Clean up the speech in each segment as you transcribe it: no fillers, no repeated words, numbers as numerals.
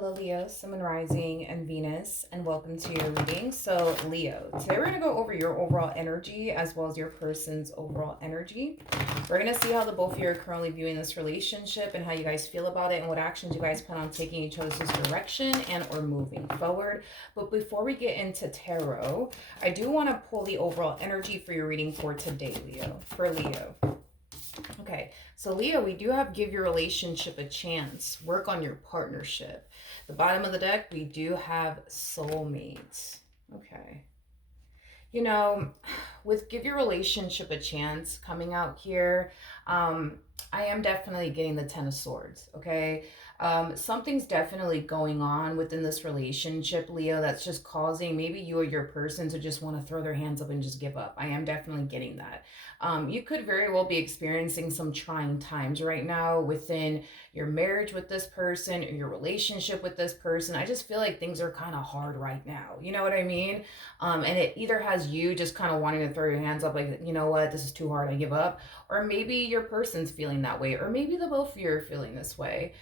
Hello, Leo, Sun, and Rising, and Venus, and welcome to your reading. So, Leo, today we're going to go over your overall energy as well as your person's overall energy. We're going to see how the both of you are currently viewing this relationship and how you guys feel about it and what actions you guys plan on taking each other's direction and or moving forward. But before we get into tarot, I do want to pull the overall energy for your reading for today, Leo. For Leo. Okay, so Leo, we do have give your relationship a chance. Work on your partnership. The bottom of the deck, we do have soulmates. Okay. You know, with give your relationship a chance coming out here, I am definitely getting the Ten of Swords, okay? Something's definitely going on within this relationship, Leo, that's just causing maybe you or your person to just want to throw their hands up and just give up. I am definitely getting that. You could very well be experiencing some trying times right now within your marriage with this person or your relationship with this person. I just feel like things are kind of hard right now. You know what I mean? And it either has you just kind of wanting to throw your hands up like, you know what, this is too hard, I give up. Or maybe your person's feeling that way. Or maybe the both of you are feeling this way.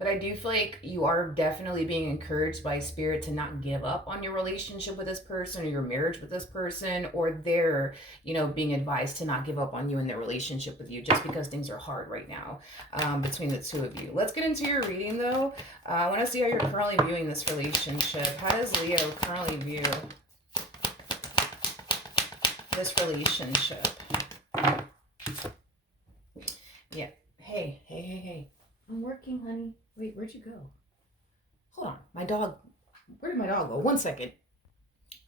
But I do feel like you are definitely being encouraged by spirit to not give up on your relationship with this person or your marriage with this person, or they're, being advised to not give up on you and their relationship with you just because things are hard right now between the two of you. Let's get into your reading though. I want to see how you're currently viewing this relationship. How does Leo currently view this relationship? Yeah. Hey. I'm working, honey. Wait, where'd you go? Hold on. My dog. Where did my dog go? 1 second.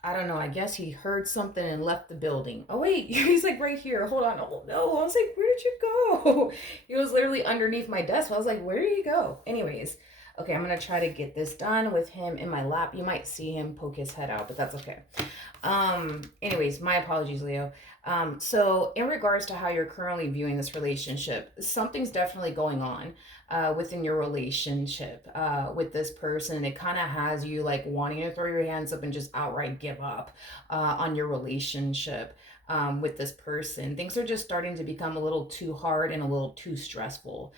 I don't know. I guess he heard something and left the building. Oh, wait. He's like right here. Hold on. Oh, no. I was like, where did you go? He was literally underneath my desk. I was like, where did he go? Anyways. Okay, I'm going to try to get this done with him in my lap. You might see him poke his head out, but that's okay. Anyways, my apologies, Leo. So in regards to how you're currently viewing this relationship, something's definitely going on within your relationship with this person. And it kind of has you like wanting to throw your hands up and just outright give up on your relationship. With this person, things are just starting to become a little too hard and a little too stressful,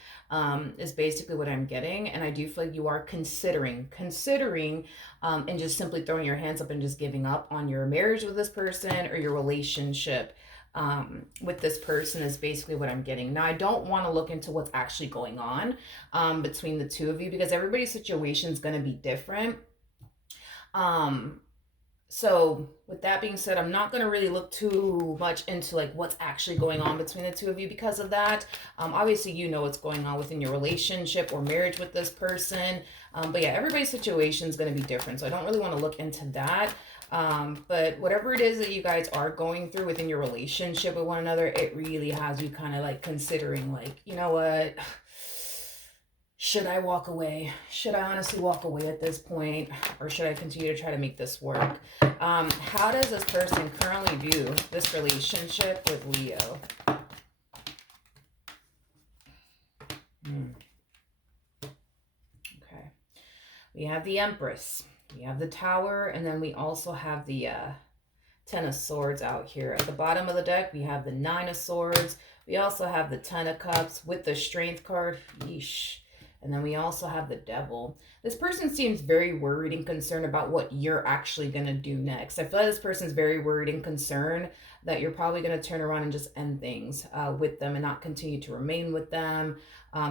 is basically what I'm getting. And I do feel like you are considering and just simply throwing your hands up and just giving up on your marriage with this person or your relationship with this person is basically what I'm getting. Now, I don't want to look into what's actually going on between the two of you because everybody's situation is going to be different. So with that being said, I'm not going to really look too much into like what's actually going on between the two of you because of that. Obviously, you know what's going on within your relationship or marriage with this person. But yeah, everybody's situation is going to be different. So I don't really want to look into that. But whatever it is that you guys are going through within your relationship with one another, it really has you kind of like considering like, you know what? Should I walk away? Should I honestly walk away at this point? Or should I continue to try to make this work? How does this person currently view this relationship with Leo? Okay. We have the Empress. We have the Tower. And then we also have the Ten of Swords out here. At the bottom of the deck, we have the Nine of Swords. We also have the Ten of Cups with the Strength card. Yeesh. And then we also have the Devil. This person seems very worried and concerned about what you're actually going to do next. I feel like this person's very worried and concerned that you're probably going to turn around and just end things with them and not continue to remain with them,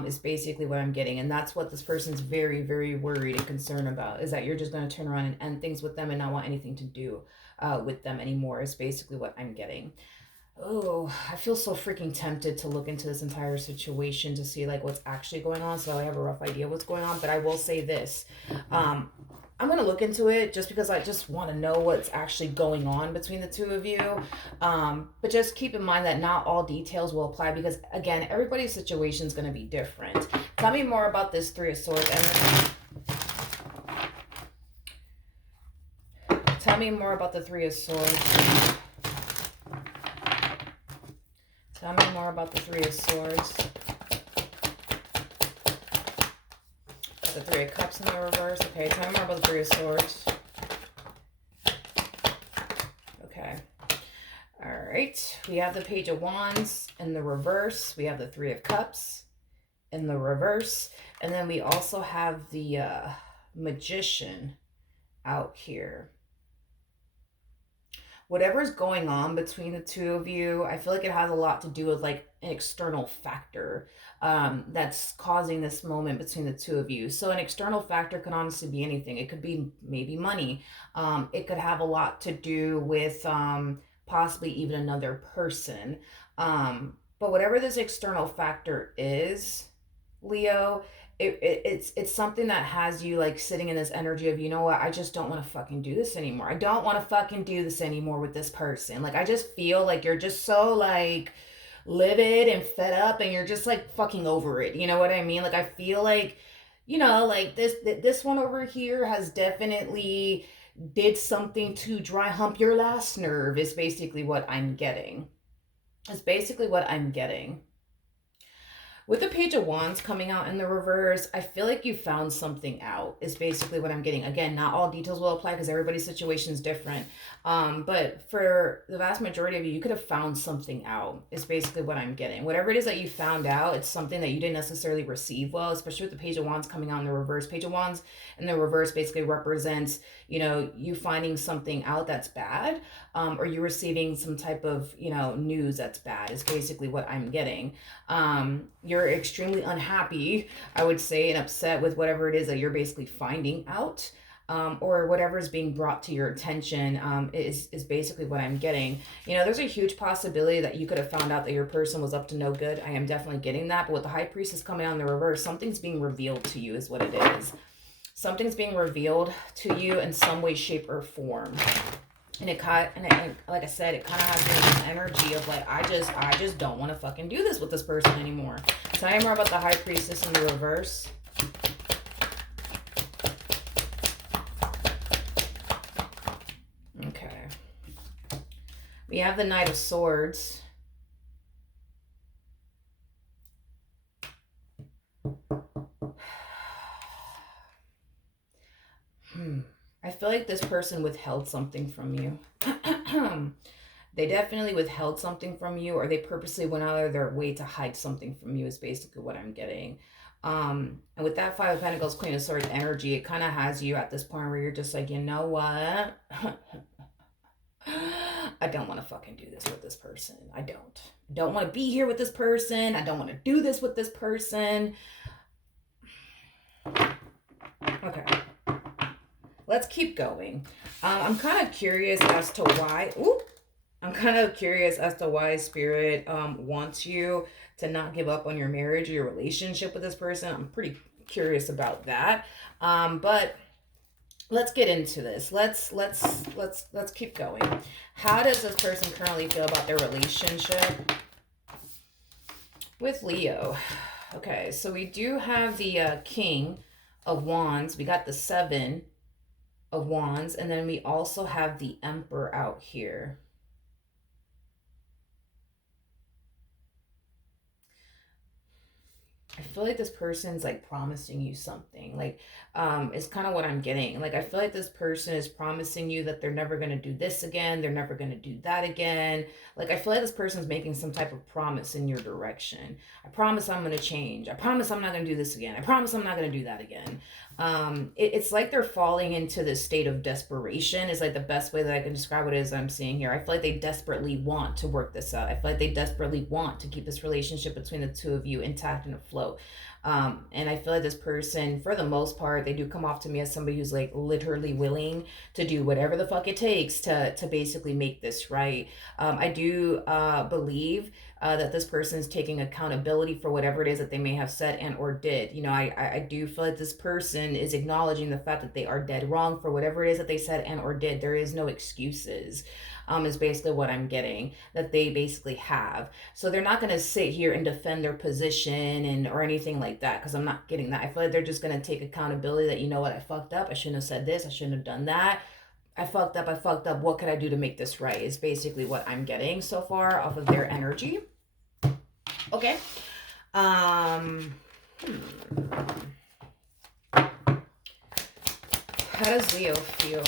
is basically what I'm getting. And that's what this person's very, very worried and concerned about, is that you're just going to turn around and end things with them and not want anything to do with them anymore, is basically what I'm getting. Oh, I feel so freaking tempted to look into this entire situation to see like what's actually going on, so I have a rough idea what's going on. But I will say this, I'm gonna look into it just because I just want to know what's actually going on between the two of you. But just keep in mind that not all details will apply because again, everybody's situation is going to be different. Tell me more about this Three of Swords energy. Tell me more about the Three of Swords. Tell me more about the Three of Swords. Got the Three of Cups in the reverse. Okay, tell me more about the Three of Swords. Okay. All right. We have the Page of Wands in the reverse. We have the Three of Cups in the reverse. And then we also have the Magician out here. Whatever's going on between the two of you, I feel like it has a lot to do with like an external factor that's causing this moment between the two of you. So an external factor could honestly be anything. It could be maybe money. It could have a lot to do with possibly even another person. But whatever this external factor is, Leo, it's something that has you like sitting in this energy of, you know what, I just don't want to fucking do this anymore. I don't want to fucking do this anymore with this person. Like I just feel like you're just so like livid and fed up and you're just like fucking over it. You know what I mean? Like I feel like, you know, like this one over here has definitely did something to dry hump your last nerve is basically what I'm getting. Is basically what I'm getting. With the Page of Wands coming out in the reverse, I feel like you found something out, is basically what I'm getting. Again, not all details will apply because everybody's situation is different. But for the vast majority of you, you could have found something out, is basically what I'm getting. Whatever it is that you found out, it's something that you didn't necessarily receive well, especially with the Page of Wands coming out in the reverse. Page of Wands in the reverse basically represents, you know, you finding something out that's bad, or you receiving some type of, you know, news that's bad, is basically what I'm getting. You're extremely unhappy, I would say, and upset with whatever it is that you're basically finding out, or whatever is being brought to your attention, is basically what I'm getting. You know, there's a huge possibility that you could have found out that your person was up to no good. I am definitely getting that. But with the High Priestess coming out in the reverse, something's being revealed to you is what it is. Something's being revealed to you in some way, shape, or form. And like I said, it kind of has this energy of like, I just don't want to fucking do this with this person anymore. Tell me more about the High Priestess in the reverse. Okay. We have the Knight of Swords. I feel like this person withheld something from you. They definitely withheld something from you, or they purposely went out of their way to hide something from you, is basically what I'm getting. And with that Five of Pentacles, Queen of Swords energy, it kind of has you at this point where you're just like, you know what? I don't want to fucking do this with this person. I don't want to be here with this person. I don't want to do this with this person. Okay. Let's keep going. I'm kind of curious as to why. I'm kind of curious as to why Spirit wants you to not give up on your marriage or your relationship with this person. I'm pretty curious about that. But let's get into this. Let's keep going. How does this person currently feel about their relationship with Leo? Okay, so we do have the King of Wands. We got the Seven of Wands, and then we also have the Emperor out here. I feel like this person's like promising you something. Like, it's kind of what I'm getting. Like, I feel like this person is promising you that they're never going to do this again. They're never going to do that again. Like, I feel like this person's making some type of promise in your direction. I promise I'm going to change. I promise I'm not going to do this again. I promise I'm not going to do that again. It's like they're falling into this state of desperation is like the best way that I can describe what it is I'm seeing here. I feel like they desperately want to work this out. I feel like they desperately want to keep this relationship between the two of you intact and afloat. And I feel like this person, for the most part, they do come off to me as somebody who's like literally willing to do whatever the fuck it takes to basically make this right. I do believe that this person is taking accountability for whatever it is that they may have said and or did. You know, I do feel like this person is acknowledging the fact that they are dead wrong for whatever it is that they said and or did. There is no excuses. Is basically what I'm getting that they basically have. So they're not going to sit here and defend their position and or anything like that, because I'm not getting that. I feel like they're just going to take accountability that, you know what, I fucked up. I shouldn't have said this. I shouldn't have done that. I fucked up. What could I do to make this right is basically what I'm getting so far off of their energy. Okay. How does Leo feel?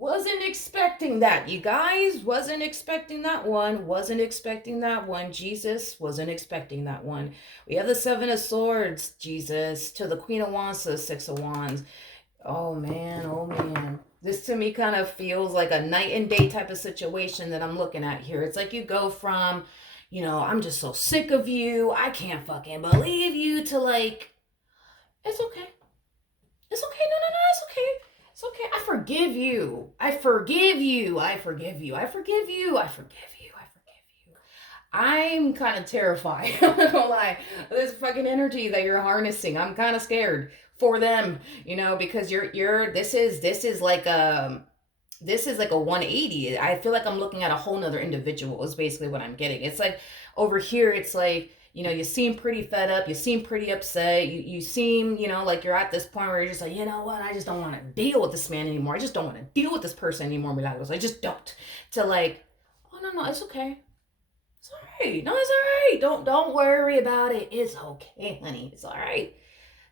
Wasn't expecting expecting that, you guys. Wasn't expecting that one. Wasn't expecting that one. Jesus wasn't expecting that one. We have the Seven of Swords, Jesus, to the Queen of Wands, to the Six of Wands. Oh man, oh man. This to me kind of feels like a night and day type of situation that I'm looking at here. It's like you go from, I'm just so sick of you, I can't fucking believe you, to like, it's okay. It's okay. No, it's okay. It's okay. I forgive you. I forgive you. I forgive you. I forgive you. I forgive you. I forgive you. I'm kind of terrified. I'm not gonna lie. This fucking energy that you're harnessing, I'm kind of scared for them, because this is like a 180. I feel like I'm looking at a whole nother individual is basically what I'm getting. It's like over here, it's like, you seem pretty fed up. You seem pretty upset. You seem, like you're at this point where you're just like, you know what? I just don't want to deal with this man anymore. I just don't want to deal with this person anymore, Milagros. I just don't. To like, oh, no, it's okay. It's all right. No, it's all right. Don't worry about it. It's okay, honey. It's all right.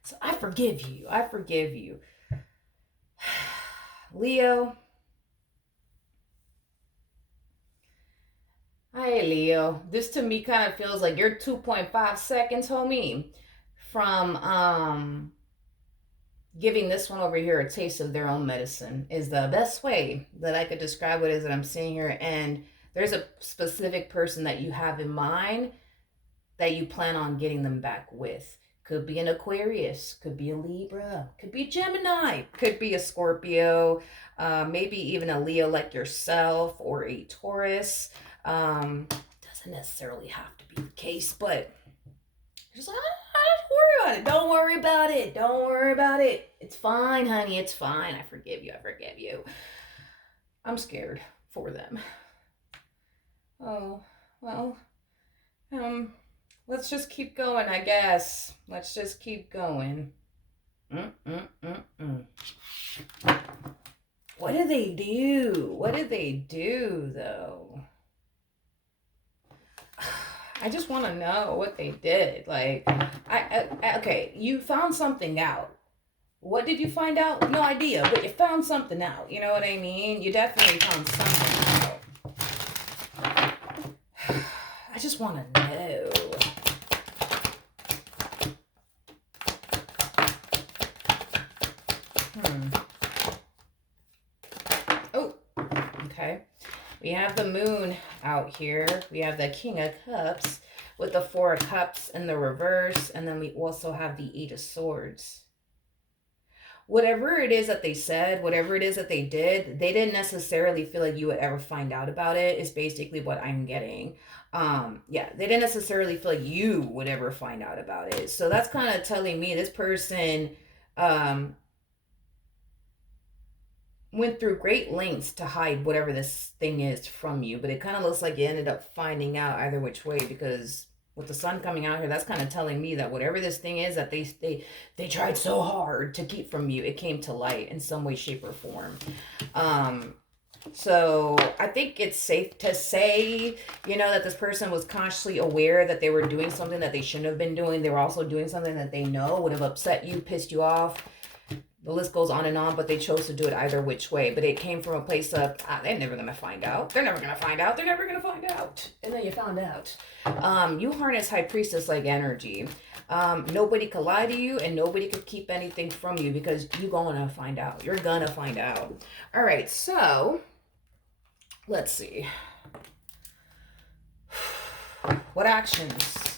So I forgive you. I forgive you. Leo. Hi, Leo. This to me kind of feels like you're 2.5 seconds, homie, from giving this one over here a taste of their own medicine is the best way that I could describe what it is that I'm seeing here. And there's a specific person that you have in mind that you plan on getting them back with. Could be an Aquarius, could be a Libra, could be Gemini, could be a Scorpio, maybe even a Leo like yourself, or a Taurus. Doesn't necessarily have to be the case, but just like, don't worry about it. Don't worry about it. Don't worry about it. It's fine, honey. It's fine. I forgive you. I forgive you. I'm scared for them. Oh, well, let's just keep going, I guess. Let's just keep going. What did they do? What did they do, though? I just want to know what they did. Like, okay, you found something out. What did you find out? No idea, but you found something out. You know what I mean? You definitely found something out. I just want to know. Oh, okay. We have the moon out here. We have the King of Cups with the Four of Cups in the reverse. And then we also have the Eight of Swords. Whatever it is that they said, whatever it is that they did, they didn't necessarily feel like you would ever find out about it, is basically what I'm getting. Yeah, they didn't necessarily feel like you would ever find out about it. So that's kind of telling me this person went through great lengths to hide whatever this thing is from you, but it kind of looks like you ended up finding out either which way, because with the sun coming out here, that's kind of telling me that whatever this thing is that they tried so hard to keep from you, it came to light in some way, shape, or form. So I think it's safe to say, that this person was consciously aware that they were doing something that they shouldn't have been doing. They were also doing something that they know would have upset you, pissed you off. The list goes on and on, but they chose to do it either which way. But it came from a place of, they're never going to find out. They're never going to find out. They're never going to find out. And then you found out. You harness High Priestess-like energy. Nobody could lie to you, and nobody could keep anything from you, because you're going to find out. You're going to find out. All right, so let's see. What actions?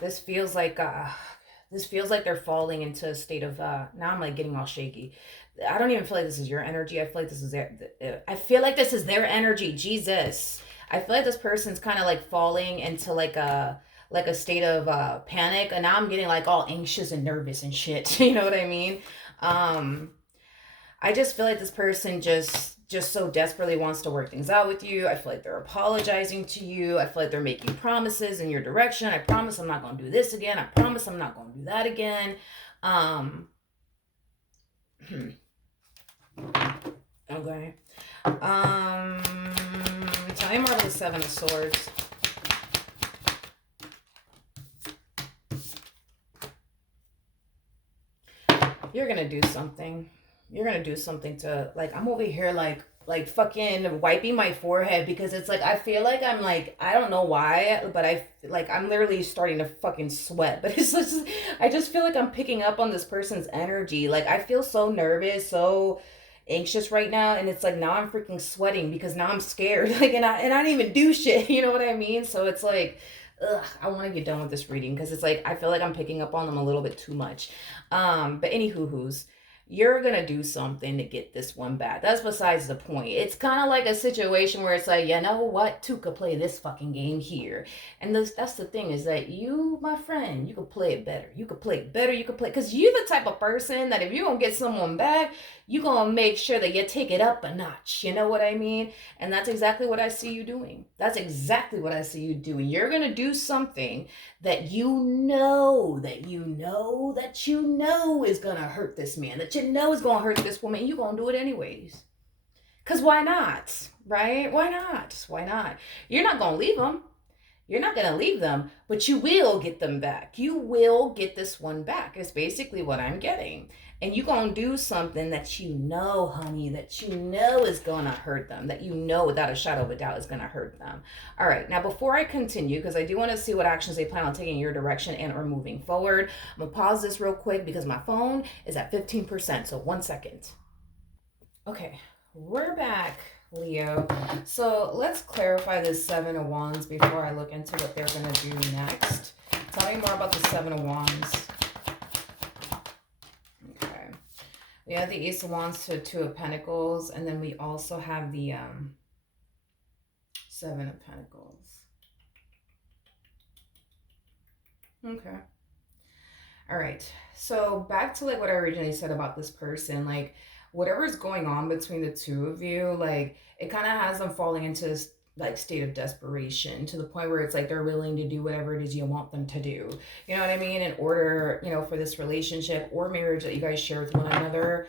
This feels like they're falling into a state of now I'm like getting all shaky. I don't even feel like this is your energy. I feel like this is their energy. Jesus. I feel like this person's kind of like falling into like a state of panic, and now I'm getting like all anxious and nervous and shit. You know what I mean? I just feel like this person just so desperately wants to work things out with you. I feel like they're apologizing to you. I feel like they're making promises in your direction. I promise I'm not going to do this again. I promise I'm not going to do that again. Okay. Tell me more about the Seven of Swords. You're gonna do something. You're gonna do something to, like, I'm over here like fucking wiping my forehead because it's like I feel like I'm like, I don't know why, but I'm literally starting to fucking sweat. But it's just, I just feel like I'm picking up on this person's energy. Like I feel so nervous, so anxious right now, and it's like now I'm freaking sweating because now I'm scared. Like, and I didn't even do shit. You know what I mean? So it's like, ugh, I want to get done with this reading because it's like I feel like I'm picking up on them a little bit too much. But any hoo-hoos, you're gonna do something to get this one back. That's besides the point. It's kind of like a situation where it's like, you know what, two could play this fucking game here. And that's the thing, is that you, my friend, you could play it better. You could play it better. You could play, because you're the type of person that if you're gonna get someone back, you're gonna make sure that you take it up a notch. You know what I mean? And that's exactly what I see you doing. That's exactly what I see you doing. You're gonna do something that you know is gonna hurt this man, that you know is gonna hurt this woman, and you're gonna do it anyways. Because why not? Right? Why not? Why not? You're not gonna leave them. You're not going to leave them, but you will get them back. You will get this one back. It's basically what I'm getting. And you're going to do something that you know, honey, that you know is going to hurt them, that you know without a shadow of a doubt is going to hurt them. All right. Now, before I continue, because I do want to see what actions they plan on taking in your direction and or moving forward, I'm going to pause this real quick because my phone is at 15%. So 1 second. Okay, we're back, Leo. So let's clarify this Seven of Wands before I look into what they're going to do next. Tell me more about the Seven of Wands. Okay. We have the Ace of Wands to Two of Pentacles, and then we also have the Seven of Pentacles. Okay. All right. So back to like what I originally said about this person, like whatever's going on between the two of you, like it kind of has them falling into this like state of desperation to the point where it's like they're willing to do whatever it is you want them to do. You know what I mean? In order, you know, for this relationship or marriage that you guys share with one another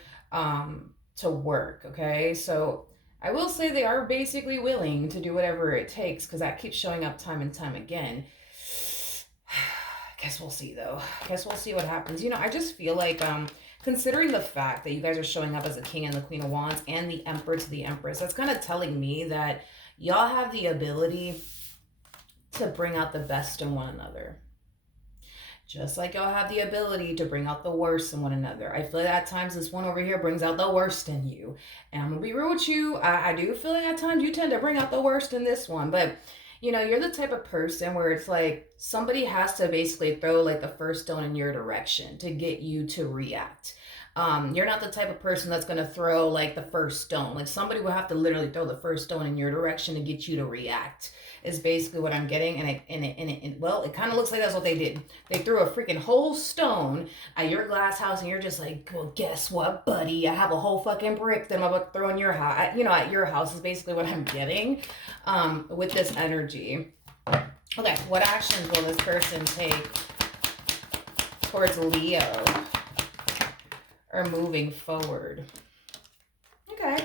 to work. Okay. So I will say they are basically willing to do whatever it takes, because that keeps showing up time and time again. Guess we'll see though. Guess we'll see what happens. You know, I just feel like considering the fact that you guys are showing up as the King and the Queen of Wands and the Emperor to the Empress, that's kind of telling me that y'all have the ability to bring out the best in one another. Just like y'all have the ability to bring out the worst in one another. I feel like at times this one over here brings out the worst in you. And I'm going to be real with you. I do feel like at times you tend to bring out the worst in this one. But you know, you're the type of person where it's like somebody has to basically throw like the first stone in your direction to get you to react. You're not the type of person that's going to throw like the first stone. Like somebody will have to literally throw the first stone in your direction to get you to react, is basically what I'm getting. And well, it kind of looks like that's what they did. They threw a freaking whole stone at your glass house, and you're just like, well, guess what, buddy? I have a whole fucking brick that I'm about to throw in your house. You know, at your house is basically what I'm getting with this energy. Okay, what actions will this person take towards Leo or moving forward? Okay.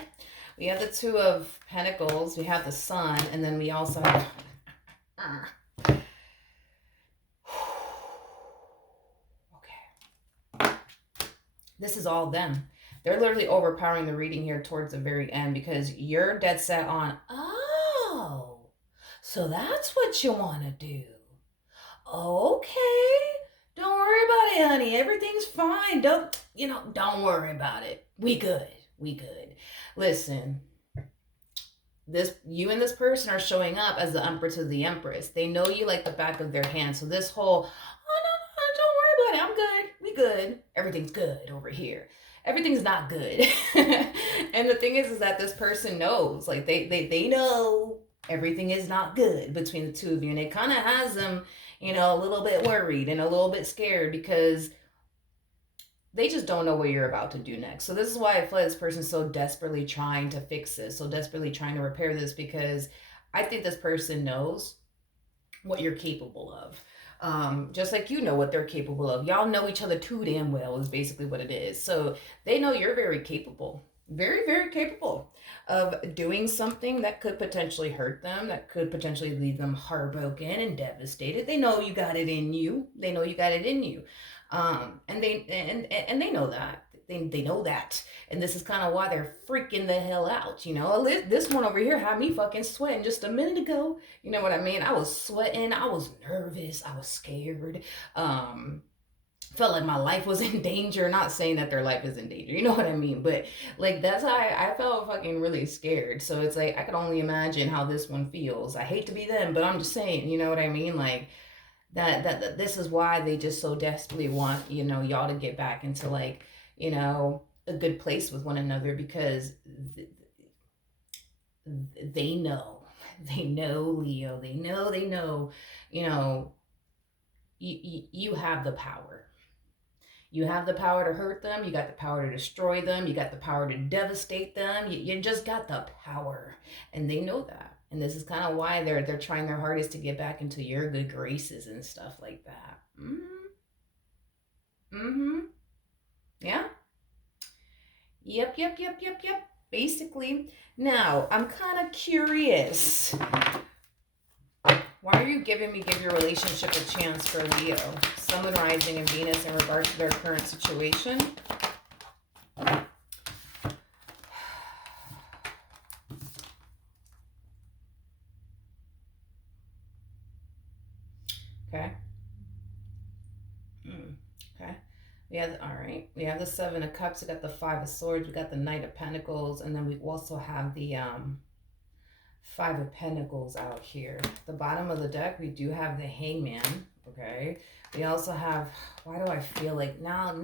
We have the Two of Pentacles, we have the Sun, and then we also have... Okay. This is all them. They're literally overpowering the reading here towards the very end, because you're dead set on, oh, so that's what you want to do. Okay. Don't worry about it, honey. Everything's fine. Don't worry about it. We good. Listen, you and this person are showing up as the Emperor to the Empress. They know you like the back of their hand. So this whole, oh no, don't worry about it. I'm good. We good. Everything's good over here. Everything's not good. And the thing is that this person knows, like they know everything is not good between the two of you. And it kind of has them, you know, a little bit worried and a little bit scared, because they just don't know what you're about to do next. So this is why I feel like this person's so desperately trying to fix this, so desperately trying to repair this, because I think this person knows what you're capable of. Just like you know what they're capable of. Y'all know each other too damn well is basically what it is. So they know you're very capable. Very, very capable of doing something that could potentially hurt them, that could potentially leave them heartbroken and devastated. They know you got it in you. And they know that. they know that. And this is kind of why they're freaking the hell out. You know, this one over here had me fucking sweating just a minute ago. You know what I mean? I was sweating. I was nervous. I was scared. Felt like my life was in danger. Not saying that their life is in danger, you know what I mean? But like that's how I felt fucking really scared. So it's like I could only imagine how this one feels. I hate to be them, but I'm just saying, you know what I mean? Like that this is why they just so desperately want, you know, y'all to get back into like, you know, a good place with one another, because they know. They know, Leo. They know, you know, you have the power. You have the power to hurt them. You got the power to destroy them. You got the power to devastate them. You just got the power, and they know that. And this is kind of why they're trying their hardest to get back into your good graces and stuff like that. Yeah. Yep. Basically, now I'm kind of curious. Why are you give your relationship a chance for Leo? Sun, Moon, Rising, and Venus in regards to their current situation. Okay. Okay. We have the Seven of Cups. We got the Five of Swords. We got the Knight of Pentacles, and then we also have the Five of Pentacles out here. The bottom of the deck, we do have the Hangman. Okay. We also have, why do I feel like now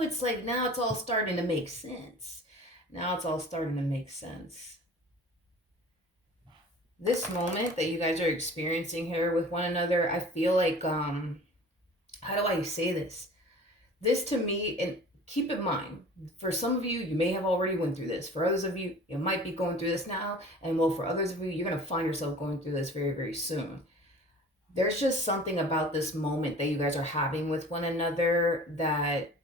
it's like now it's all starting to make sense. Now it's all starting to make sense. This moment that you guys are experiencing here with one another, I feel like, how do I say this? This to me, and keep in mind, for some of you, you may have already went through this. For others of you, you might be going through this now. And well, for others of you, you're going to find yourself going through this very, very soon. There's just something about this moment that you guys are having with one another that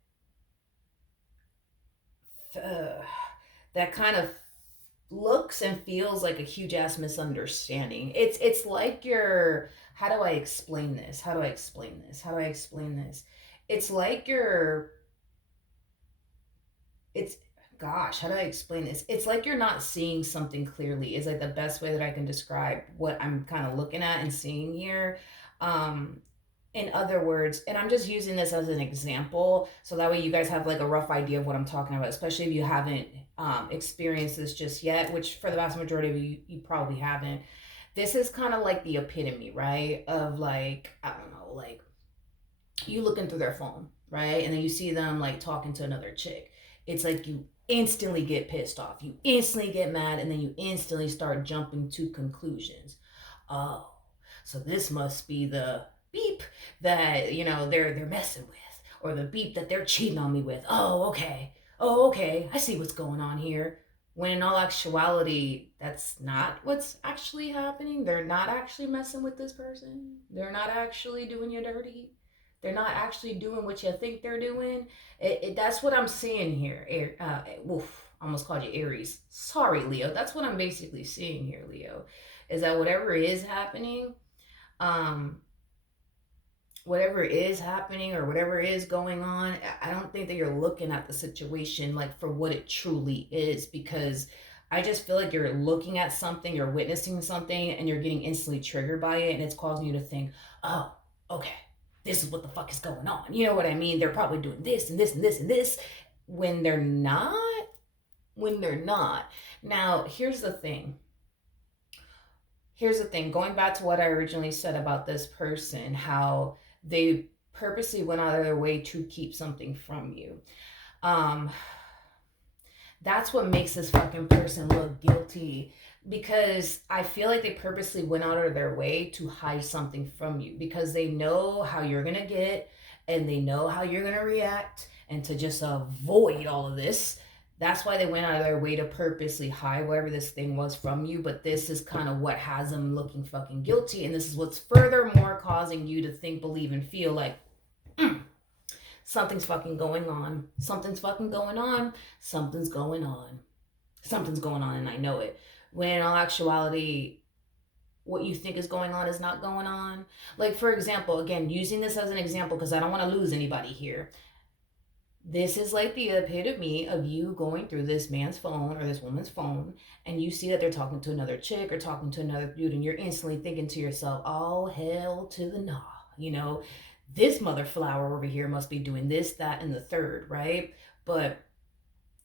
that kind of looks and feels like a huge ass misunderstanding. It's like you're, how do I explain this? It's like you're, gosh, how do I explain this? It's like you're not seeing something clearly, is like the best way that I can describe what I'm kind of looking at and seeing here. In other words, and I'm just using this as an example, so that way you guys have like a rough idea of what I'm talking about, especially if you haven't experienced this just yet, which for the vast majority of you probably haven't. This is kind of like the epitome, right? Of like, I don't know, like you looking through their phone, right? And then you see them like talking to another chick. It's like you instantly get pissed off. You instantly get mad, and then you instantly start jumping to conclusions. Oh, so this must be the beep that, you know, they're messing with, or the beep that they're cheating on me with. Oh, okay. I see what's going on here. When in all actuality, that's not what's actually happening. They're not actually messing with this person. They're not actually doing you dirty. They're not actually doing what you think they're doing. That's what I'm seeing here. Almost called you Aries. Sorry, Leo. That's what I'm basically seeing here, Leo. Is that whatever is happening, whatever is happening or whatever is going on, I don't think that you're looking at the situation like for what it truly is, because I just feel like you're looking at something, you're witnessing something, and you're getting instantly triggered by it, and it's causing you to think, oh, okay, this is what the fuck is going on. You know what I mean? They're probably doing this and this and this and this, when they're not. Now, here's the thing. Going back to what I originally said about this person, how they purposely went out of their way to keep something from you. That's what makes this fucking person look guilty, because I feel like they purposely went out of their way to hide something from you, because they know how you're gonna get, and they know how you're gonna react, and to just avoid all of this, that's why they went out of their way to purposely hide whatever this thing was from you. But this is kind of what has them looking fucking guilty, and this is what's furthermore causing you to think, believe, and feel like something's fucking going on. Something's going on, and I know it. When in all actuality, what you think is going on is not going on. Like, for example, again, using this as an example, because I don't want to lose anybody here. This is like the epitome of you going through this man's phone or this woman's phone, and you see that they're talking to another chick or talking to another dude, and you're instantly thinking to yourself, oh, hell to the nah. You know, this mother flower over here must be doing this, that, and the third, right? But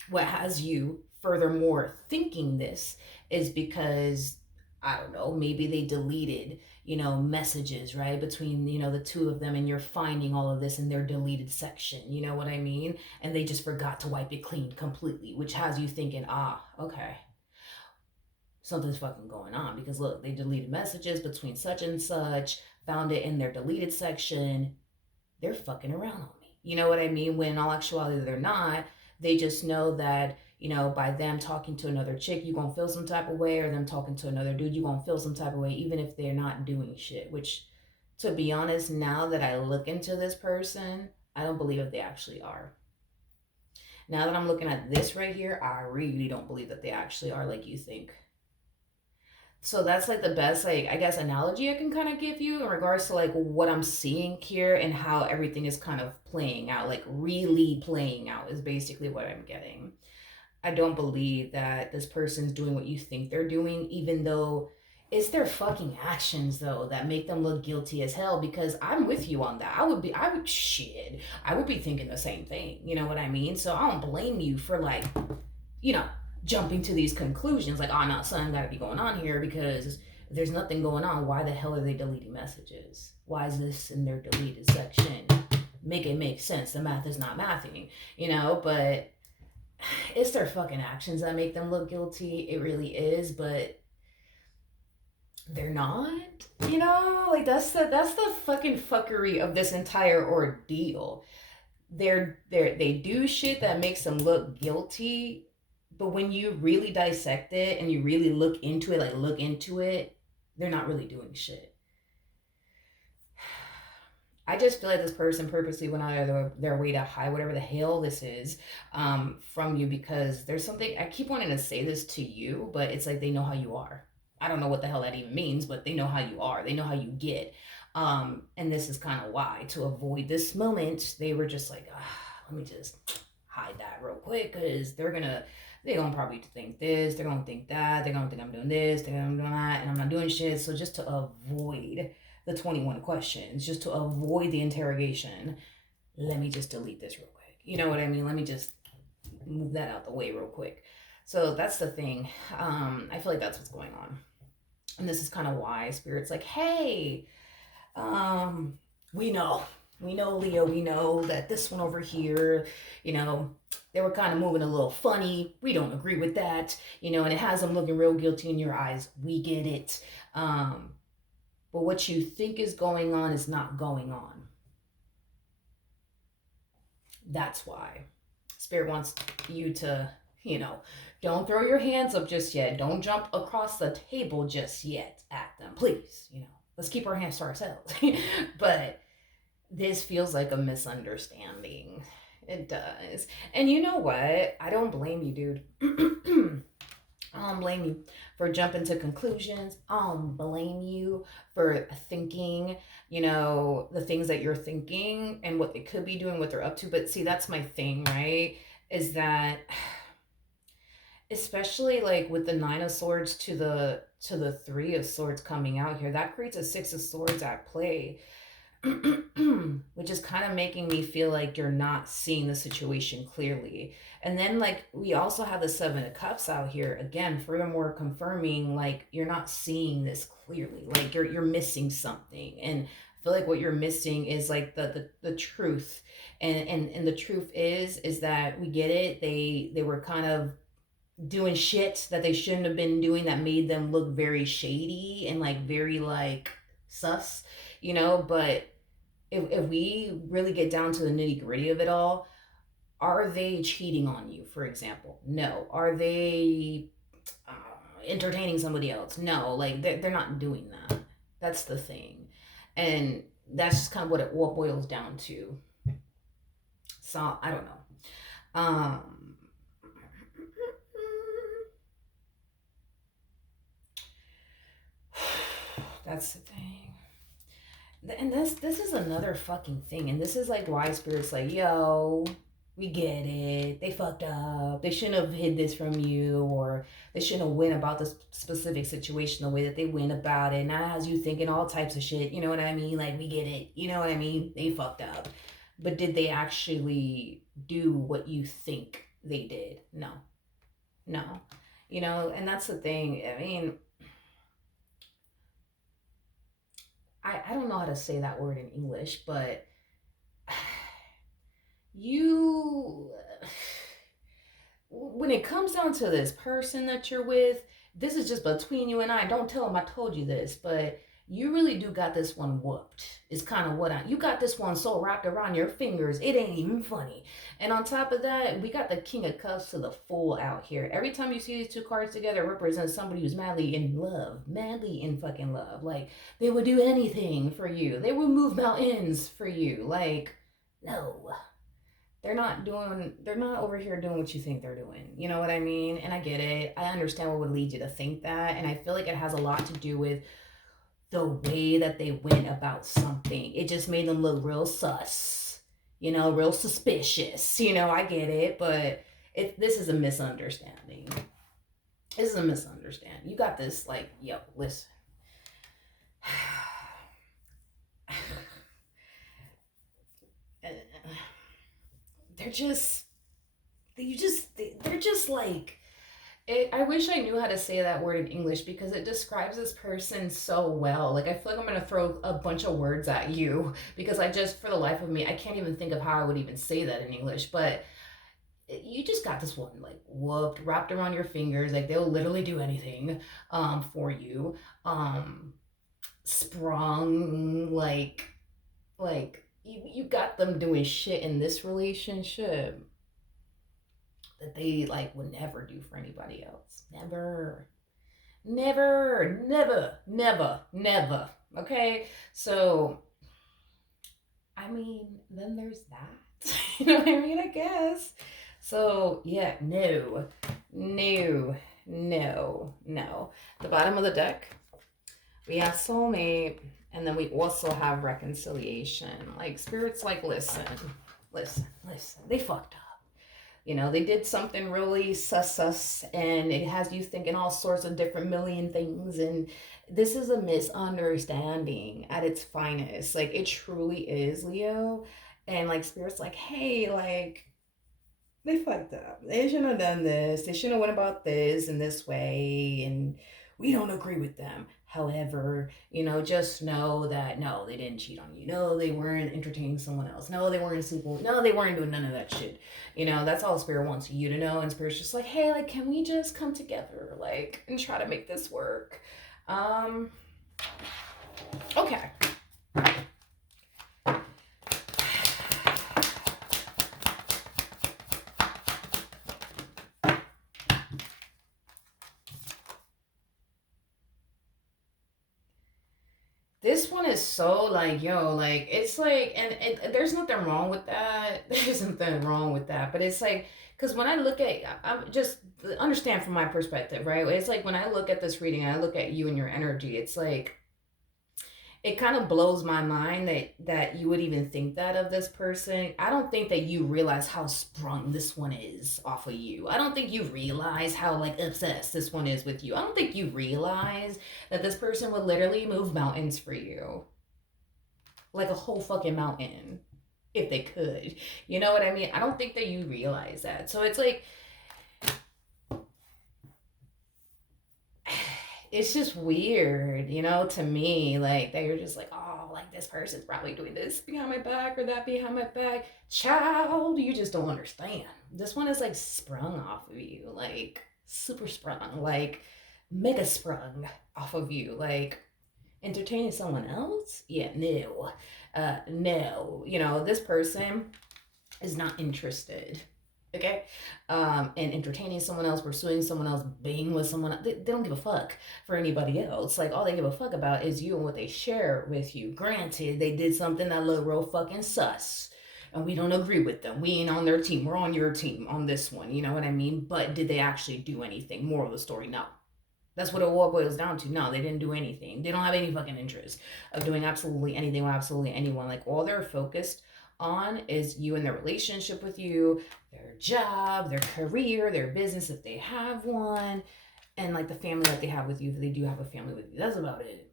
what has you furthermore thinking this is because I don't know, maybe they deleted, messages, right, between, the two of them, and you're finding all of this in their deleted section, you know what I mean? And they just forgot to wipe it clean completely, which has you thinking, okay, something's fucking going on, because look, they deleted messages between such and such, found it in their deleted section. They're fucking around on me. You know what I mean? When in all actuality, they're not. They just know that, by them talking to another chick, you're going to feel some type of way, or them talking to another dude, you're going to feel some type of way, even if they're not doing shit. Which, to be honest, now that I look into this person, I don't believe that they actually are. Now that I'm looking at this right here, I really don't believe that they actually are like you think. So that's like the best, like, I guess, analogy I can kind of give you in regards to like what I'm seeing here and how everything is kind of playing out, like really playing out is basically what I'm getting. I don't believe that this person's doing what you think they're doing, even though it's their fucking actions though that make them look guilty as hell. Because I'm with you on that. I would be thinking the same thing. You know what I mean? So I don't blame you for like, you know, jumping to these conclusions like, oh no, something gotta be going on here, because if there's nothing going on, why the hell are they deleting messages? Why is this in their deleted section? Make it make sense. The math is not mathing, but it's their fucking actions that make them look guilty. It really is, but they're not. Like that's the fucking fuckery of this entire ordeal. They do shit that makes them look guilty, but when you really dissect it and you really look into it, they're not really doing shit. I just feel like this person purposely went out of their way to hide whatever the hell this is from you, because there's something, I keep wanting to say this to you, but it's like they know how you are. I don't know what the hell that even means, but they know how you are. They know how you get. And this is kind of why, to avoid this moment, they were just like, let me just hide that real quick, because they're gonna probably think this, they're gonna think that, they're gonna think I'm doing this, they're gonna do that, and I'm not doing shit. So just to avoid the 21 questions, just to avoid the interrogation, let me just delete this real quick. You know what I mean? Let me just move that out the way real quick. So that's the thing. I feel like that's what's going on. And this is kind of why Spirit's like, hey, we know, Leo, we know that this one over here, they were kind of moving a little funny. We don't agree with that, and it has them looking real guilty in your eyes. We get it. But what you think is going on is not going on. That's why Spirit wants you to, don't throw your hands up just yet. Don't jump across the table just yet at them. Please, let's keep our hands to ourselves. But this feels like a misunderstanding. It does. And you know what? I don't blame you, dude. I don't blame you for jumping to conclusions. I don't blame you for thinking, the things that you're thinking and what they could be doing, what they're up to. But see, that's my thing, right? Is that especially like with the Nine of Swords to the Three of Swords coming out here, that creates a Six of Swords at play. Which is kind of making me feel like you're not seeing the situation clearly. And then like we also have the Seven of Cups out here again, furthermore confirming like you're not seeing this clearly, like you're missing something. And I feel like what you're missing is like the truth. And the truth is that we get it, they were kind of doing shit that they shouldn't have been doing, that made them look very shady and like very like sus, but if we really get down to the nitty gritty of it all, are they cheating on you, for example? No. Are they entertaining somebody else? No. Like they're not doing that. That's the thing, and that's just kind of what boils down to. So I don't know. That's the thing. And this is another fucking thing, and this is like why Spirit's like, yo, We get it. They fucked up. They shouldn't have hid this from you, or they shouldn't have went about this specific situation the way that they went about it. Now it has you thinking all types of shit. You know what I mean? Like, we get it. You know what I mean? They fucked up. But did they actually do what you think they did? No. No. You know, and that's the thing. I mean, I don't know how to say that word in English, but you when it comes down to this person that you're with, this is just between you and I. Don't tell them I told you this, but you really do got this one whooped. Is kind of what you got this one so wrapped around your fingers, it ain't even funny. And on top of that, we got the King of Cups to the Fool out here. Every time you see these two cards together, it represents somebody who's madly in love, madly in fucking love. Like, they would do anything for you. They would move mountains for you. Like, no, they're not over here doing what you think they're doing. You know what I mean? And I get it. I understand what would lead you to think that. And I feel like it has a lot to do with the way that they went about something. It just made them look real sus, you know, real suspicious. You know, I get it, but this is a misunderstanding. This is a misunderstanding. You got this, like, yo, listen. They're just, they're just like, I wish I knew how to say that word in English because it describes this person so well. Like, I feel like I'm going to throw a bunch of words at you because for the life of me, I can't even think of how I would even say that in English. But you just got this one, like, whooped, wrapped around your fingers. Like, they'll literally do anything for you. Sprung, like you got them doing shit in this relationship that they like would never do for anybody else. Never. Never, never, never, never. Okay? So, I mean, then there's that. You know what I mean? I guess. So, yeah, no, no, no, no. The bottom of the deck, we have soulmate, and then we also have reconciliation. Like, spirits, like, listen, listen, listen. They fucked up. You know, they did something really sus, and it has you thinking all sorts of different million things. And this is a misunderstanding at its finest. Like, it truly is, Leo. And, like, Spirit's like, hey, like, they fucked up. They shouldn't have done this. They shouldn't have went about this in this way. And we don't agree with them. However, you know, just know that no, they didn't cheat on you. No, they weren't entertaining someone else. No, they weren't sleeping. No, they weren't doing none of that shit. You know, that's all Spirit wants you to know. And Spirit's just like, hey, like, can we just come together, like, and try to make this work? Okay. This one is so like, yo, like, it's like, and there's nothing wrong with that. There's nothing wrong with that. But it's like, because when I look at, I'm just understand from my perspective, right? It's like when I look at this reading, I look at you and your energy, it's like, it kind of blows my mind that you would even think that of this person. I don't think that you realize how sprung this one is off of you. I don't think you realize how like obsessed this one is with you. I don't think you realize that this person would literally move mountains for you. Like a whole fucking mountain if they could. You know what I mean? I don't think that you realize that. So it's like it's just weird, you know, to me, like that you're just like, oh, like this person's probably doing this behind my back or that behind my back. Child, you just don't understand. This one is like sprung off of you, like super sprung, like mega sprung off of you, like entertaining someone else. Yeah, no, no. You know, this person is not interested, okay, and entertaining someone else, pursuing someone else, being with someone else. They don't give a fuck for anybody else. Like, all they give a fuck about is you and what they share with you. Granted, they did something that looked real fucking sus, and we don't agree with them. We ain't on their team. We're on your team on this one. You know what I mean? But did they actually do anything? Moral of the story, no. That's what it all boils down to. No, they didn't do anything. They don't have any fucking interest of doing absolutely anything with absolutely anyone. Like, all they're focused on is you and their relationship with you, their job, their career, their business if they have one, and like the family that they have with you if they do have a family with you. That's about it.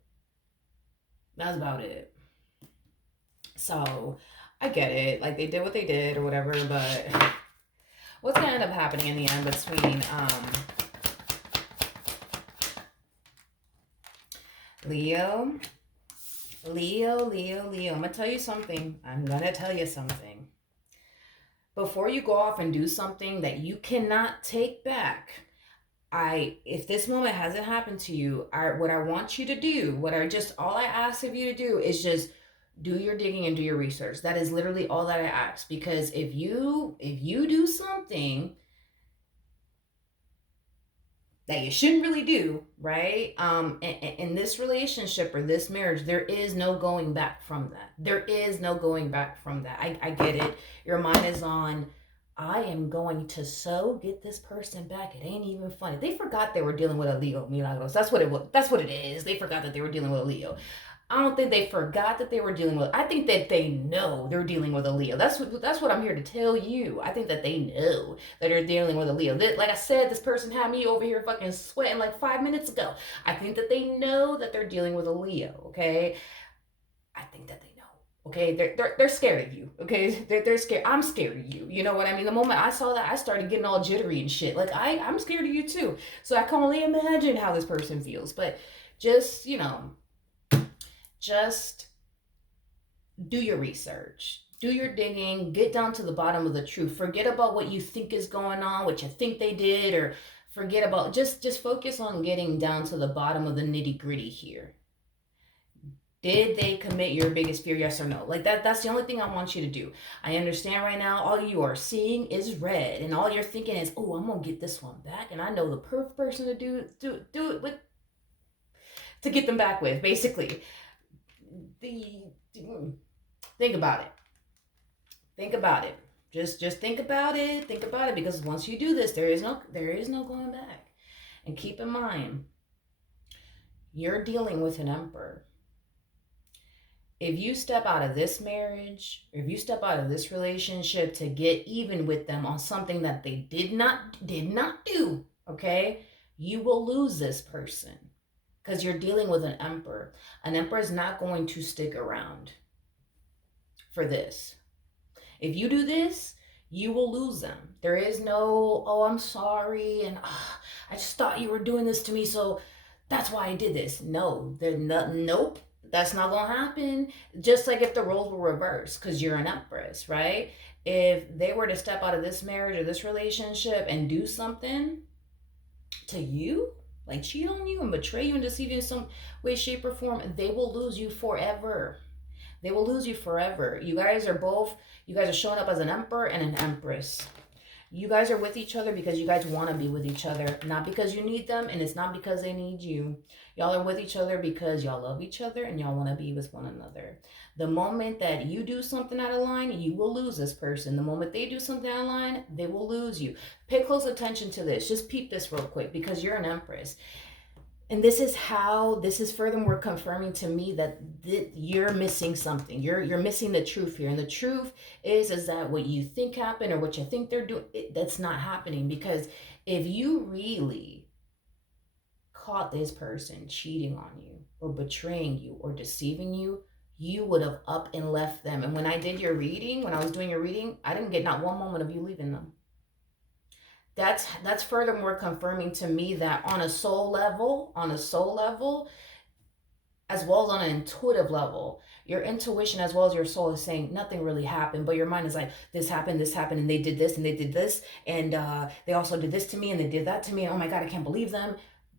That's about it. So I get it. Like they did what they did or whatever, but what's gonna end up happening in the end between Leo, Leo. I'm gonna tell you something. Before you go off and do something that you cannot take back, if this moment hasn't happened to you, what I want you to do, all I ask of you to do is just do your digging and do your research. That is literally all that I ask. Because if you do something that you shouldn't really do, right? In this relationship or this marriage, there is no going back from that. There is no going back from that. I get it. Your mind is on, I am going to so get this person back. It ain't even funny. They forgot they were dealing with a Leo, Milagros. That's what it is. They forgot that they were dealing with a Leo. I don't think they forgot that they were dealing with. I think that they know they're dealing with a Leo. That's what I'm here to tell you. I think that they know that they're dealing with a Leo. Like I said, this person had me over here fucking sweating like 5 minutes ago. I think that they know that they're dealing with a Leo. Okay, I think that they know. Okay, they're scared of you. Okay, they're scared. I'm scared of you. You know what I mean? The moment I saw that, I started getting all jittery and shit. Like I'm scared of you too. So I can only imagine how this person feels. But just just do your research, do your digging, get down to the bottom of the truth. Forget about what you think is going on, what you think they did, or forget about, just focus on getting down to the bottom of the nitty gritty here. Did they commit your biggest fear, yes or no? Like that's the only thing I want you to do. I understand right now all you are seeing is red, and all you're thinking is, oh, I'm gonna get this one back, and I know the perfect person to do it with, to get them back with, basically. Think about it. Think about it. Just think about it. Think about it, because once you do this, there is no going back. And keep in mind, you're dealing with an emperor. If you step out of this marriage, if you step out of this relationship to get even with them on something that they did not do, okay, you will lose this person. Because you're dealing with an emperor. An emperor is not going to stick around for this. If you do this, you will lose them. There is no, oh, I'm sorry, and I just thought you were doing this to me, so that's why I did this. No, nope, that's not gonna happen. Just like if the roles were reversed, because you're an empress, right? If they were to step out of this marriage or this relationship and do something to you, like cheat on you and betray you and deceive you in some way, shape, or form, they will lose you forever. They will lose you forever. You guys are showing up as an emperor and an empress. You guys are with each other because you guys want to be with each other, not because you need them, and it's not because they need you. Y'all are with each other because y'all love each other and y'all want to be with one another. The moment that you do something out of line, you will lose this person. The moment they do something out of line, they will lose you. Pay close attention to this. Just peep this real quick, because you're an empress. And this is furthermore confirming to me that you're missing something. You're missing the truth here. And the truth is that what you think happened or what you think they're doing, that's not happening. Because if you really caught this person cheating on you or betraying you or deceiving you, you would have up and left them. And when I was doing your reading, I didn't get not one moment of you leaving them. That's furthermore confirming to me that on a soul level, as well as on an intuitive level, your intuition as well as your soul is saying nothing really happened, but your mind is like, this happened, and they did this, and they did this, and they also did this to me, and they did that to me, and oh my God, I can't believe them.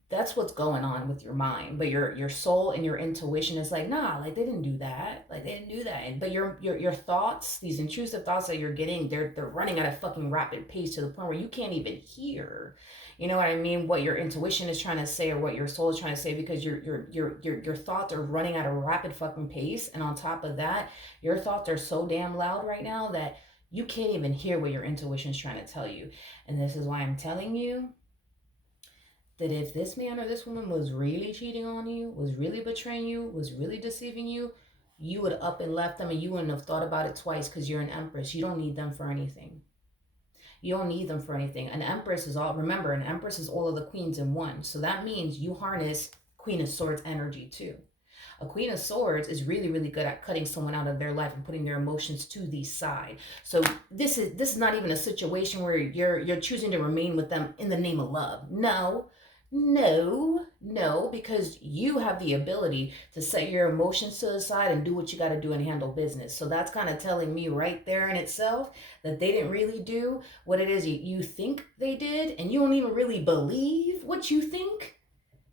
That's what's going on with your mind. But your soul and your intuition is like, nah, like they didn't do that. Like they didn't do that. But your thoughts, these intrusive thoughts that you're getting, they're running at a fucking rapid pace to the point where you can't even hear. You know what I mean? What your intuition is trying to say or what your soul is trying to say, because your thoughts are running at a rapid fucking pace. And on top of that, your thoughts are so damn loud right now that you can't even hear what your intuition is trying to tell you. And this is why I'm telling you that if this man or this woman was really cheating on you, was really betraying you, was really deceiving you, you would up and left them and you wouldn't have thought about it twice because you're an empress. You don't need them for anything. You don't need them for anything. An empress is all, remember, an empress is all of the queens in one. So that means you harness Queen of Swords energy too. A Queen of Swords is really, really good at cutting someone out of their life and putting their emotions to the side. So this is not even a situation where you're choosing to remain with them in the name of love. No, because you have the ability to set your emotions to the side and do what you got to do and handle business. So that's kind of telling me right there in itself that they didn't really do what it is you think they did, and you don't even really believe what you think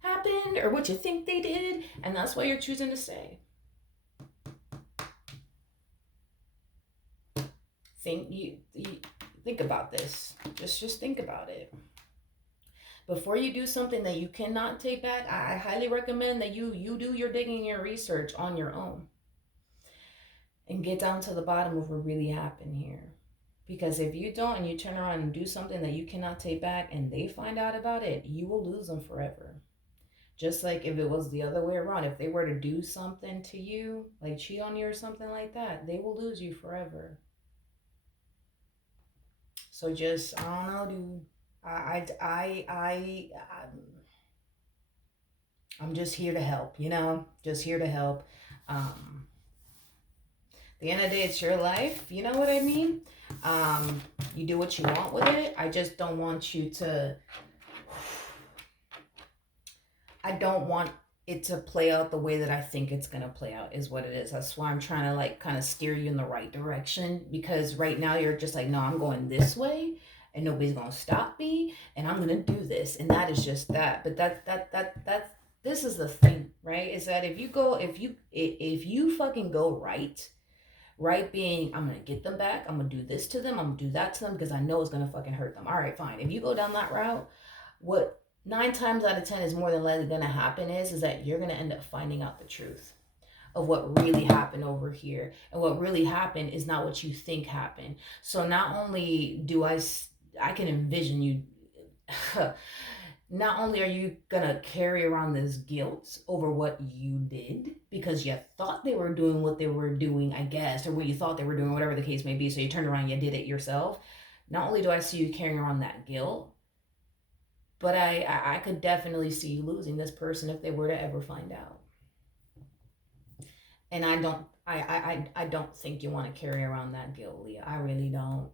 happened or what you think they did, and that's why you're choosing to stay. Think about this. Just think about it. Before you do something that you cannot take back, I highly recommend that you do your digging and your research on your own and get down to the bottom of what really happened here. Because if you don't and you turn around and do something that you cannot take back and they find out about it, you will lose them forever. Just like if it was the other way around, if they were to do something to you, like cheat on you or something like that, they will lose you forever. So just, I don't know, dude. I'm just here to help, just here to help. At the end of the day, it's your life. You know what I mean? You do what you want with it. I just don't want you to, I don't want it to play out the way that I think it's going to play out is what it is. That's why I'm trying to like kind of steer you in the right direction, because right now you're just like, no, I'm going this way and nobody's going to stop me and I'm going to do this. And that is just that. But this is the thing, right? Is that if you fucking go right being, I'm going to get them back. I'm going to do this to them. I'm going to do that to them because I know it's going to fucking hurt them. All right, fine. If you go down that route, what 9 times out of 10 is more than likely going to happen is that you're going to end up finding out the truth of what really happened over here. And what really happened is not what you think happened. So not only do I can envision you, not only are you going to carry around this guilt over what you did because you thought they were doing what they were doing, I guess, or what you thought they were doing, whatever the case may be. So you turned around and you did it yourself. Not only do I see you carrying around that guilt, but I could definitely see you losing this person if they were to ever find out. And I don't think you want to carry around that guilt, Leah. I really don't.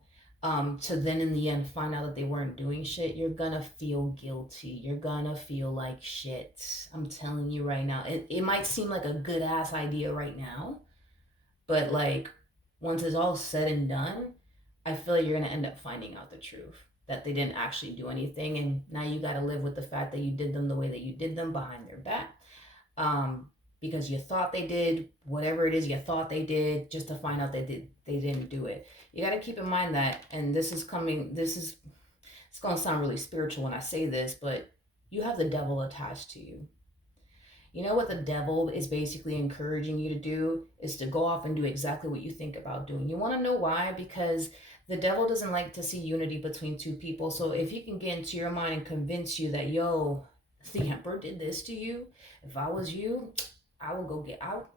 To then in the end find out that they weren't doing shit, you're gonna feel guilty. You're gonna feel like shit. I'm telling you right now. It might seem like a good ass idea right now, but like once it's all said and done, I feel like you're gonna end up finding out the truth. That they didn't actually do anything, and now you got to live with the fact that you did them the way that you did them behind their back, because you thought they did whatever it is you thought they did, just to find out they didn't do it. You got to keep in mind that, and it's going to sound really spiritual when I say this, but you have the devil attached to you. You know what the devil is basically encouraging you to do is to go off and do exactly what you think about doing. You want to know why? Because the devil doesn't like to see unity between two people. So if he can get into your mind and convince you that, yo, the Emperor did this to you, if I was you, I would go get out.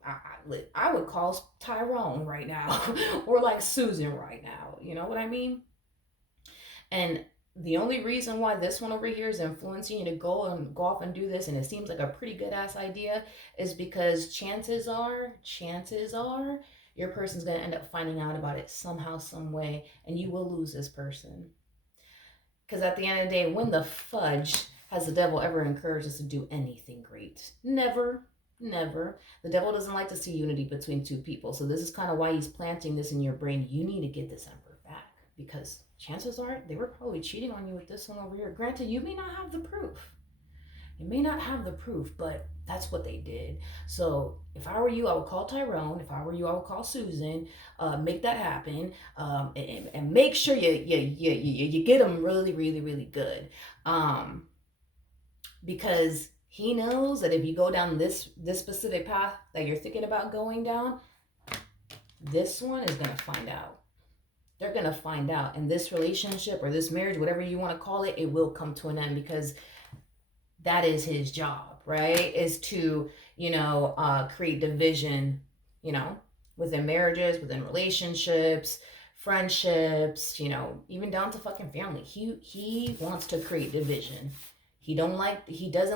I would call Tyrone right now or like Susan right now. You know what I mean? And the only reason why this one over here is influencing you to go off and do this, and it seems like a pretty good ass idea, is because chances are your person's going to end up finding out about it somehow, some way, and you will lose this person. Because at the end of the day, when the fudge has the devil ever encouraged us to do anything great? Never. The devil doesn't like to see unity between two people. So this is kind of why he's planting this in your brain. You need to get this Emperor back, because chances are they were probably cheating on you with this one over here. Granted, you may not have the proof. But that's what they did. So if I were you, I would call Tyrone. If I were you, I would call Susan. Make that happen, and make sure you get them really, really, really good, because he knows that if you go down this specific path that you're thinking about going down, this one is gonna find out. They're gonna find out, and this relationship or this marriage, whatever you want to call it, it will come to an end, because that is his job, right? Is to, create division, you know, within marriages, within relationships, friendships, you know, even down to fucking family. He wants to create division. He doesn't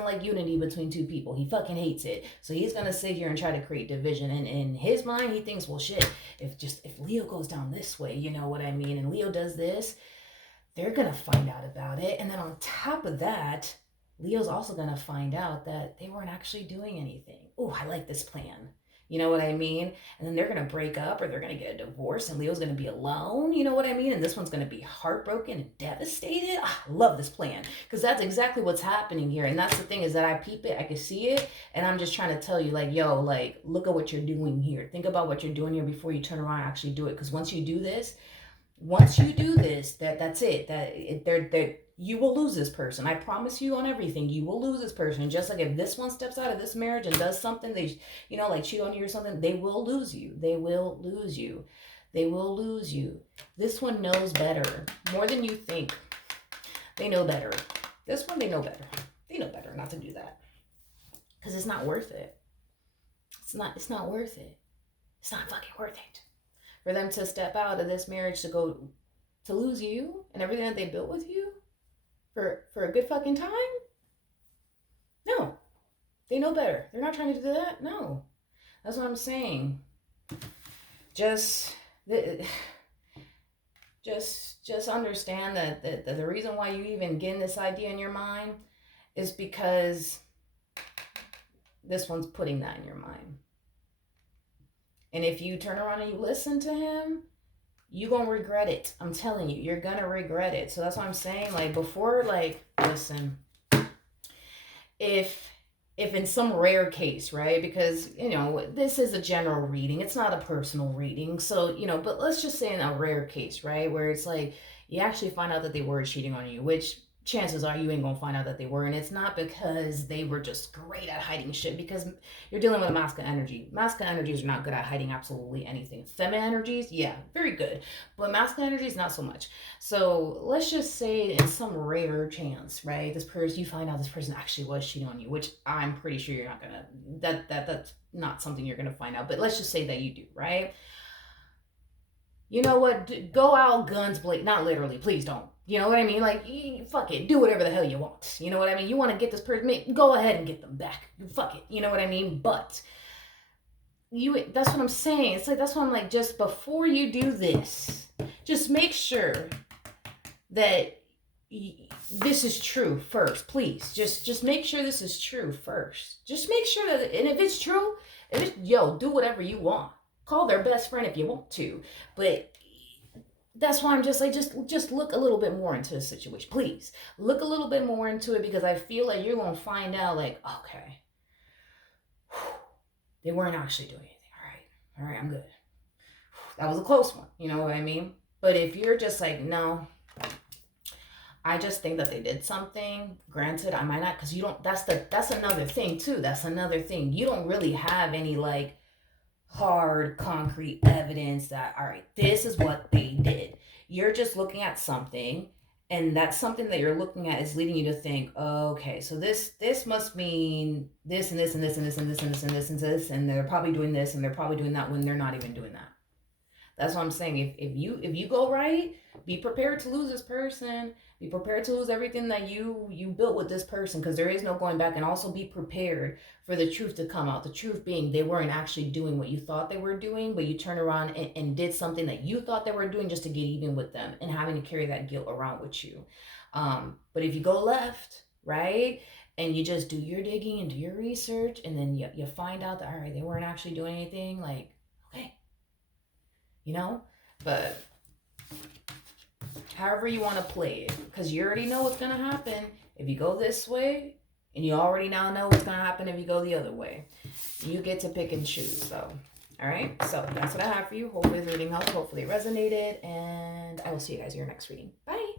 like unity between two people. He fucking hates it. So he's gonna sit here and try to create division. And in his mind, he thinks, well shit, if Leo goes down this way, you know what I mean, and Leo does this, they're gonna find out about it. And then on top of that, Leo's also gonna find out that they weren't actually doing anything. Oh, I like this plan. You know what I mean? And then they're gonna break up or they're gonna get a divorce and Leo's gonna be alone. You know what I mean? And this one's gonna be heartbroken and devastated. I love this plan because that's exactly what's happening here. And that's the thing is that I peep it, I can see it, and I'm just trying to tell you, like, yo, like, look at what you're doing here. Think about what you're doing here before you turn around and actually do it. Because once you do this, that's it. They're you will lose this person. I promise you on everything. You will lose this person. Just like if this one steps out of this marriage and does something, they, you know, like cheat on you or something, they will lose you. They will lose you. They will lose you. This one knows better. More than you think. They know better. This one, they know better. They know better not to do that. Because it's not worth it. It's not worth it. It's not fucking worth it. For them to step out of this marriage to lose you and everything that they built with you for a good fucking time? No. They know better. They're not trying to do that. No. That's what I'm saying. Just understand that the reason why you even get this idea in your mind is because this one's putting that in your mind. And if you turn around and you listen to him, you're going to regret it. I'm telling you, you're going to regret it. So that's what I'm saying. Like, before, like, listen, if in some rare case, right? Because, you know, this is a general reading. It's not a personal reading. So, you know, but let's just say in a rare case, right? Where it's like, you actually find out that they were cheating on you, which chances are you ain't gonna find out that they were. And it's not because they were just great at hiding shit, because you're dealing with a masculine energy. Masculine energies are not good at hiding absolutely anything. Feminine energies, yeah, very good, but masculine energies, not so much. So let's just say in some rare chance, right, this person, you find out this person actually was cheating on you, which I'm pretty sure you're not gonna, that's not something you're gonna find out, but let's just say that you do, right? You know what, go out guns blazing, not literally, please don't. You know what I mean? Like, fuck it. Do whatever the hell you want. You know what I mean? You want to get this person, go ahead and get them back. Fuck it. You know what I mean? But that's what I'm saying. It's like, that's why I'm like, just before you do this, just make sure that this is true first, please. Just make sure this is true first. Just make sure that, and if it's true, do whatever you want. Call their best friend if you want to. But that's why I'm just like, just look a little bit more into the situation. Please look a little bit more into it, because I feel like you're going to find out, like, okay, they weren't actually doing anything. All right, I'm good. That was a close one. You know what I mean? But if you're just like, no, I just think that they did something. Granted, I might not, because you don't, that's another thing too. That's another thing. You don't really have any like hard, concrete evidence that, all right, this is what they did. You're just looking at something, and that something that you're looking at is leading you to think, oh, okay, so this must mean this and this and this and this and this and this and this and this, and they're probably doing this and they're probably doing that when they're not even doing that. That's what I'm saying. If you go right, be prepared to lose this person. Be prepared to lose everything that you built with this person, because there is no going back. And also be prepared for the truth to come out. The truth being, they weren't actually doing what you thought they were doing, but you turned around and did something that you thought they were doing just to get even with them, and having to carry that guilt around with you. But if you go left, right, and you just do your digging and do your research, and then you find out that, all right, they weren't actually doing anything, like, okay, you know, but however you want to play it, because you already know what's going to happen if you go this way, and you already now know what's going to happen if you go the other way. You get to pick and choose. So, all right, so that's what I have for you. Hopefully the reading helped, hopefully it resonated, and I will see you guys in your next reading. Bye.